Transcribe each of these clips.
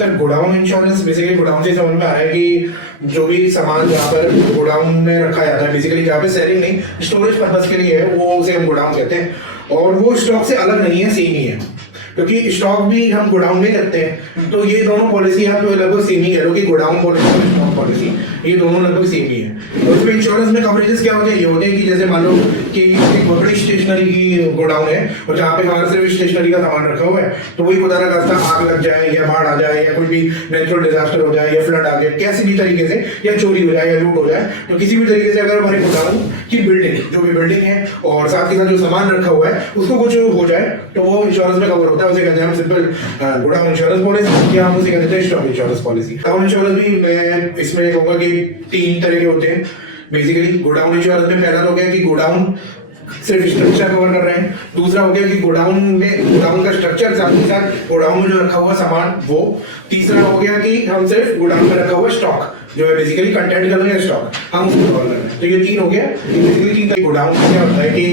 Sir godown insurance basically godown से समझ में आ रहा है कि जो भी सामान जहाँ पर गोडाउन में रखा जाता है, बेसिकली जहाँ पे सेलिंग नहीं स्टोरेज पर्पज के लिए है, वो उसे हम गोडाउन कहते हैं। और वो स्टॉक से अलग नहीं है, सेम ही है, क्योंकि स्टॉक भी हम गोडाउन में करते हैं। तो ये दोनों पॉलिसी आप लगभग सेम ही है, कि गोडाउन पॉलिसी और स्टॉक पॉलिसी ये दोनों लगभग सेम ही है। तो इसमें इंश्योरेंस में कवरेजेस क्या होते हैं, ये होते हैं कि जैसे मान लो कि एक बहुत बड़ी स्टेशनरी की गोडाउन है और जहाँ पे हमारा सिर्फ स्टेशनरी का सामान रखा हुआ है, तो वही खुदा ना खास्ता आग लग जाए या बाढ़ आ जाए या कोई भी नेचुरल डिजास्टर हो जाए या फ्लड आ जाए, कैसी भी तरीके से, या चोरी हो जाए या लूट हो जाए, तो किसी भी तरीके से अगर हमारे गोडाउन की बिल्डिंग जो भी बिल्डिंग है और साथ के साथ जो सामान रखा हुआ है उसको कुछ हो जाए, तो वो इंश्योरेंस में कवर होता है। उसे कहते हैं हम सिंपल गोडाउन इंश्योरेंस पॉलिसी, या हम उसे कहते हैं stock insurance policy. Godown insurance भी मैं इसमें कहूंगा कि 3 तरह के होते हैं बेसिकली। गोडाउन इंश्योरेंस में पहला तो हो गया कि गोडाउन सिर्फ स्ट्रक्चर कवर कर रहे हैं, दूसरा हो गया कि गोडाउन का स्ट्रक्चर साथ ही साथ गोडाउन में जो रखा हुआ सामान वो, तीसरा हो गया कि हम सिर्फ गोडाउन में रखा हुआ स्टॉक जो है बेसिकली कंटेंट कर रहे हैं स्टॉक, हम उसको कवर कर रहे हैं। तो ये 3 हो गया। बेसिकली 3 गोडाउन में क्या होता है कि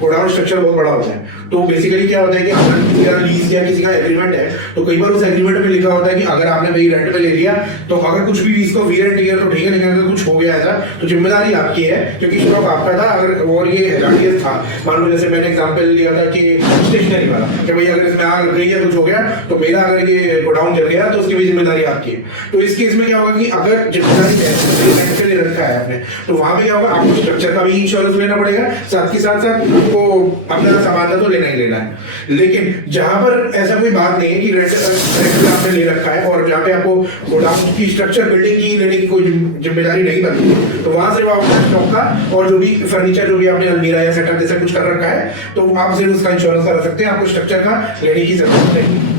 गोडाउन स्ट्रक्चर बहुत बड़ा होता है, तो बेसिकली क्या होता है कि अगर किसी का लीज या किसी का एग्रीमेंट है, तो कई बार उस एग्रीमेंट में लिखा होता है कि अगर आपने भाई रेंट पे ले लिया तो अगर कुछ भी इसको वीर एंड टीयर तो ठीक है, लेकिन अगर कुछ हो गया ऐसा तो जिम्मेदारी आपकी है, क्योंकि स्टॉक आपका था। अगर और ये हैजार्डियस था, मान लो जैसे मैंने एग्जांपल लिया था कि स्टेशनरी वाला, कि भाई अगर इसमें आग लग गई या कुछ हो गया तो मेरा अगर ये गोडाउन जल गया तो उसकी भी जिम्मेदारी आपकी है। तो इस केस में क्या होगा कि अगर जिम्मेदारी रेंट पे ले रखा है आपने, तो वहां पे क्या होगा, आपको स्ट्रक्चर का भी इंश्योरेंस लेना पड़ेगा, साथ ही साथ आपको अपना सामान तो लेना ही लेना है। लेकिन जहां पर ऐसा कोई बात नहीं है कि रेंट आपने ले रखा है और जहाँ पे आपको गोडाउन की स्ट्रक्चर बिल्डिंग की लेने की कोई जिम्मेदारी नहीं बनती, तो वहां सिर्फ आपका स्टॉक का और जो भी फर्नीचर जो भी आपने अलमीरा या सेटअप जैसा कुछ कर रखा है, तो आप सिर्फ उसका इंश्योरेंस करा सकते हैं, आपको स्ट्रक्चर का लेने की जरूरत नहीं।